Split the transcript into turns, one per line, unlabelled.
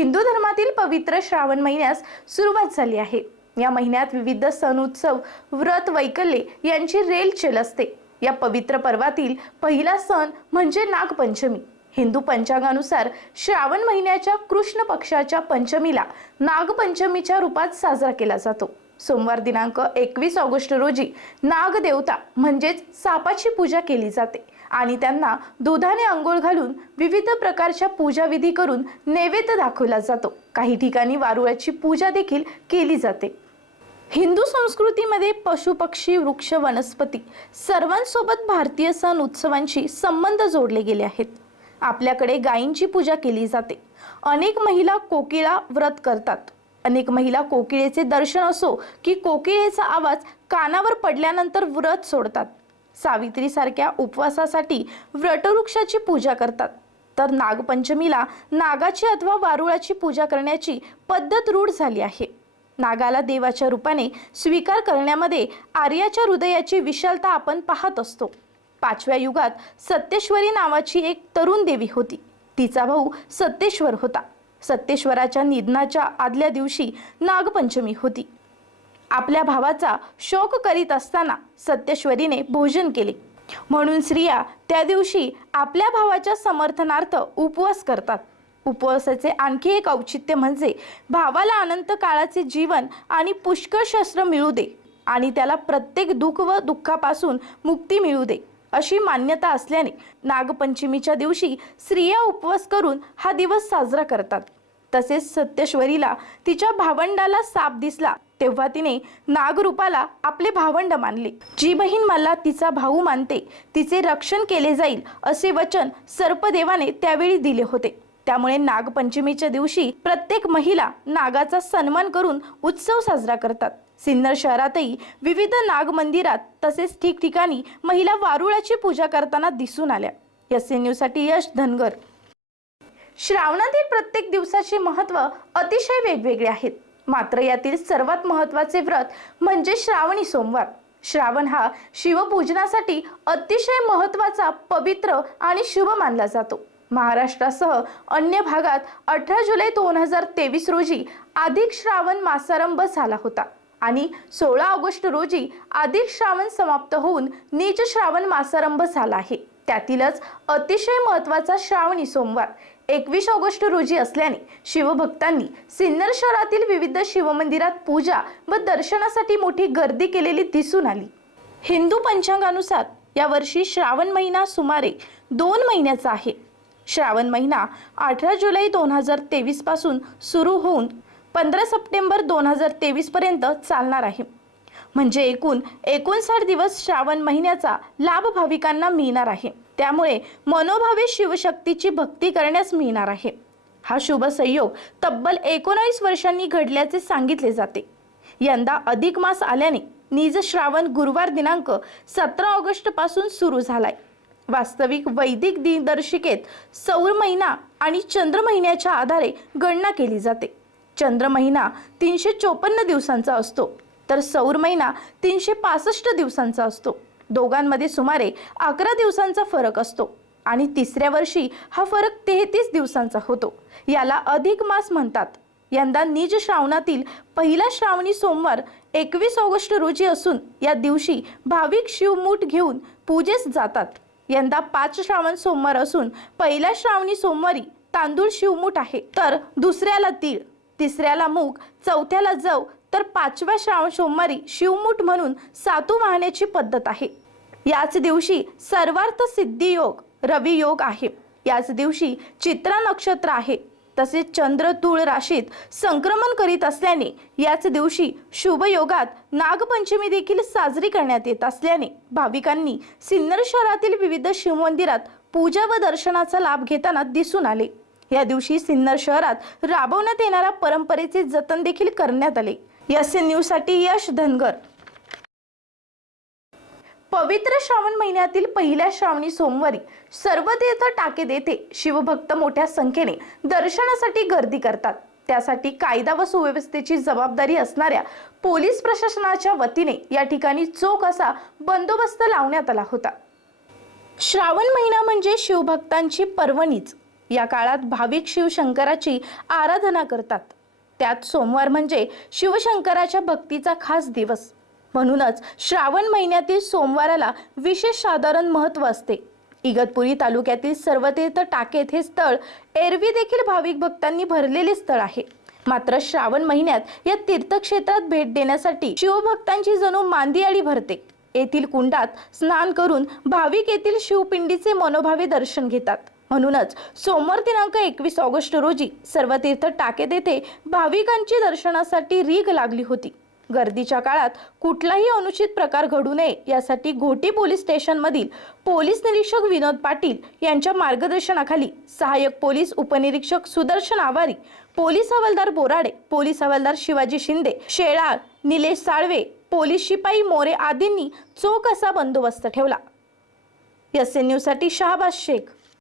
हिंदू धर्मातील पवित्र श्रावण महिन्यास सुरुवात झाली आहे. या महिन्यात विविध सण उत्सव व्रत वैकल्ये यांची रेलचेल असते. या पवित्र पर्वातील पहिला सण म्हणजे नागपंचमी. हिंदू पंचांगानुसार श्रावण महिन्याच्या कृष्ण पक्षाच्या पंचमीला नागपंचमीच्या रूपात साजरा केला जातो. सोमवार दिनांक एकवीस ऑगस्ट रोजी नागदेवता म्हणजेच सापाची पूजा केली जाते. आणि त्यांना दुधाने आंघोळ घालून विविध प्रकारच्या पूजाविधी करून नैवेद्य दाखवला जातो. काही ठिकाणी वारुळाची पूजा देखील केली जाते. हिंदू संस्कृतीमध्ये पशु पक्षी वृक्ष वनस्पती सर्वांसोबत भारतीय सण उत्सवांशी संबंध जोडले गेले आहेत. आपल्याकडे गायींची पूजा केली जाते. अनेक महिला कोकिळा व्रत करतात. अनेक महिला कोकिळेचे दर्शन असो की कोकिळेचा आवाज कानावर पडल्यानंतर व्रत सोडतात. सावित्रीसारख्या उपवासासाठी व्रटवृक्षाची पूजा करतात. तर नागपंचमीला नागाची अथवा वारुळाची पूजा करण्याची पद्धत रूढ झाली आहे. नागाला देवाच्या रूपाने स्वीकार करण्यामध्ये आर्याच्या हृदयाची विशालता आपण पाहत असतो. पाचव्या युगात सत्येश्वरी नावाची एक तरुण देवी होती. तिचा भाऊ सत्तेश्वर होता. सत्येश्वराच्या निधनाच्या आदल्या दिवशी नागपंचमी होती. आपल्या भावाचा शोक करीत असताना सत्यश्वरीने भोजन केले. म्हणून स्त्रिया त्या दिवशी आपल्या भावाच्या समर्थनार्थ उपवास करतात. उपवासाचे आणखी एक औचित्य म्हणजे भावाला अनंत काळाचे जीवन आणि पुष्कळ शस्त्र मिळू दे आणि त्याला प्रत्येक दुःख व दुःखापासून मुक्ती मिळू दे अशी मान्यता असल्याने नागपंचमीच्या दिवशी स्त्रिया उपवास करून हा दिवस साजरा करतात. तसेच सत्यश्वरीला तिच्या भावंडाला साप दिसला तेव्हा तिने नागरूपाला आपले भावंड मानले. जी बहीण मला तिचा भाऊ मानते तिचे रक्षण केले जाईल असे वचन सर्पदेवाने त्यावेळी दिले होते. त्यामुळे नागपंचमीच्या दिवशी प्रत्येक महिला नागाचा सन्मान करून उत्सव साजरा करतात. सिन्नर शहरातही विविध नाग मंदिरात तसेच ठिकठिकाणी महिला वारुळाची पूजा करताना दिसून आल्या. एस एन न्यूजसाठी यश धनगर. श्रावणातील प्रत्येक दिवसाचे महत्त्व अतिशय वेगवेगळे आहेत. मात्र यातील सर्वात महत्त्वाचे व्रत म्हणजे श्रावणी सोमवार. श्रावण हा शिवपूजनासाठी अतिशय महत्त्वाचा पवित्र आणि शुभ मानला जातो. महाराष्ट्रासह अन्य भागात अठरा जुलै दोन हजार तेवीस रोजी अधिक श्रावण मासारंभ झाला होता आणि सोळा ऑगस्ट रोजी अधिक श्रावण समाप्त होऊन नीच श्रावण मासारंभ झाला आहे. त्यातीलच अतिशय महत्त्वाचा श्रावणी सोमवार. एकवीस ऑगस्ट रोजी असल्याने शिवभक्तांनी सिन्नर शहरातील विविध शिवमंदिरात पूजा व दर्शनासाठी मोठी गर्दी केलेली दिसून आली. हिंदू पंचांगानुसार यावर्षी श्रावण महिना सुमारे दोन महिन्याचा आहे. श्रावण महिना अठरा जुलै दोन हजार तेवीसपासून सुरू होऊन पंधरा सप्टेंबर दोन हजार तेवीसपर्यंत चालणार आहे. म्हणजे एकूण एकोणसाठ दिवस श्रावण महिन्याचा लाभ भाविकांना मिळणार आहे. त्यामुळे मनोभावे शिवशक्तीची भक्ती करण्यास मिळणार आहे. हा शुभ संयोग तब्बल एकोणावीस वर्षांनी घडल्याचे सांगितले जाते. यंदा अधिक मास आल्याने निज श्रावण गुरुवार दिनांक सतरा ऑगस्टपासून सुरू झालाय. वास्तविक वैदिक दिनदर्शिकेत सौर महिना आणि चंद्र महिन्याच्या आधारे गणना केली जाते. चंद्र महिना तीनशे चोपन्न दिवसांचा असतो. तर सौर महिना तीनशे पासष्ट दिवसांचा असतो. दोघांमध्ये सुमारे अकरा दिवसांचा फरक असतो आणि तिसऱ्या वर्षी हा फरक तेहतीस दिवसांचा होतो. याला अधिक मास म्हणतात. यंदा निज श्रावणातील पहिला श्रावणी सोमवार एकवीस ऑगस्ट रोजी असून या दिवशी भाविक शिवमूठ घेऊन पूजेस जातात. यंदा पाच श्रावण सोमवार असून पहिल्या श्रावणी सोमवारी तांदूळ शिवमूठ आहे. तर दुसऱ्याला तीळ तिसऱ्याला मूग चौथ्याला जव तर पाचव्या श्रावण सोमवारी शिवमूठ म्हणून सातू वाहण्याची पद्धत आहे. याच दिवशी सर्वार्थ सिद्धी योग रवी योग आहे. याच दिवशी चित्रा नक्षत्र आहे. तसेच चंद्र तूळ राशीत संक्रमण करीत असल्याने याच दिवशी शुभ योगात नागपंचमी देखील साजरी करण्यात येत असल्याने भाविकांनी सिन्नर शहरातील विविध शिवमंदिरात पूजा व दर्शनाचा लाभ घेताना दिसून आले. या दिवशी सिन्नर शहरात राबवण्यात येणाऱ्या परंपरेचे जतन देखील करण्यात आले. एस एन न्यूजसाठी यश धनगर. पवित्र श्रावण महिन्यातील पहिल्या श्रावणी सोमवारी सर्व तीर्थ टाके देते शिवभक्त मोठ्या संख्येने दर्शनासाठी गर्दी करतात. त्यासाठी कायदा व सुव्यवस्थेची जबाबदारी असणाऱ्या पोलीस प्रशासनाच्या वतीने या ठिकाणी चोख असा बंदोबस्त लावण्यात आला होता. श्रावण महिना म्हणजे शिवभक्तांची पर्वणीच. या काळात भाविक शिवशंकराची आराधना करतात. त्यात सोमवार म्हणजे शिवशंकराच्या भक्तीचा खास दिवस. म्हणूनच श्रावण महिन्यातील सोमवाराला विशेष साधारण महत्त्व असते. इगतपुरी तालुक्यातील सर्वतीर्थ टाकेत हे स्थळ एरवी देखील भाविक भक्तांनी भरलेले स्थळ आहे. मात्र श्रावण महिन्यात या तीर्थक्षेत्रात भेट देण्यासाठी शिवभक्तांची जणू मांदियाळी भरते. येथील कुंडात स्नान करून भाविक येथील शिवपिंडीचे मनोभावे दर्शन घेतात. म्हणूनच सोमवार दिनांक एकवीस ऑगस्ट रोजी सर्वतीर्थ टाकेत येथे भाविकांची दर्शनासाठी रीघ लागली होती. गर्दीच्या काळात कुठलाही अनुचित प्रकार घडू नये यासाठी घोटी पोलीस स्टेशनमधील पोलीस निरीक्षक विनोद पाटील यांच्या मार्गदर्शनाखाली सहाय्यक पोलीस उपनिरीक्षक सुदर्शन आवारी पोलीस हवालदार बोराडे पोलीस हवालदार शिवाजी शिंदे शेळाळ निलेश साळवे पोलीस शिपाई मोरे आदींनी चोख असा बंदोबस्त ठेवला. एस एन न्यूजसाठी शहाबाज शेख.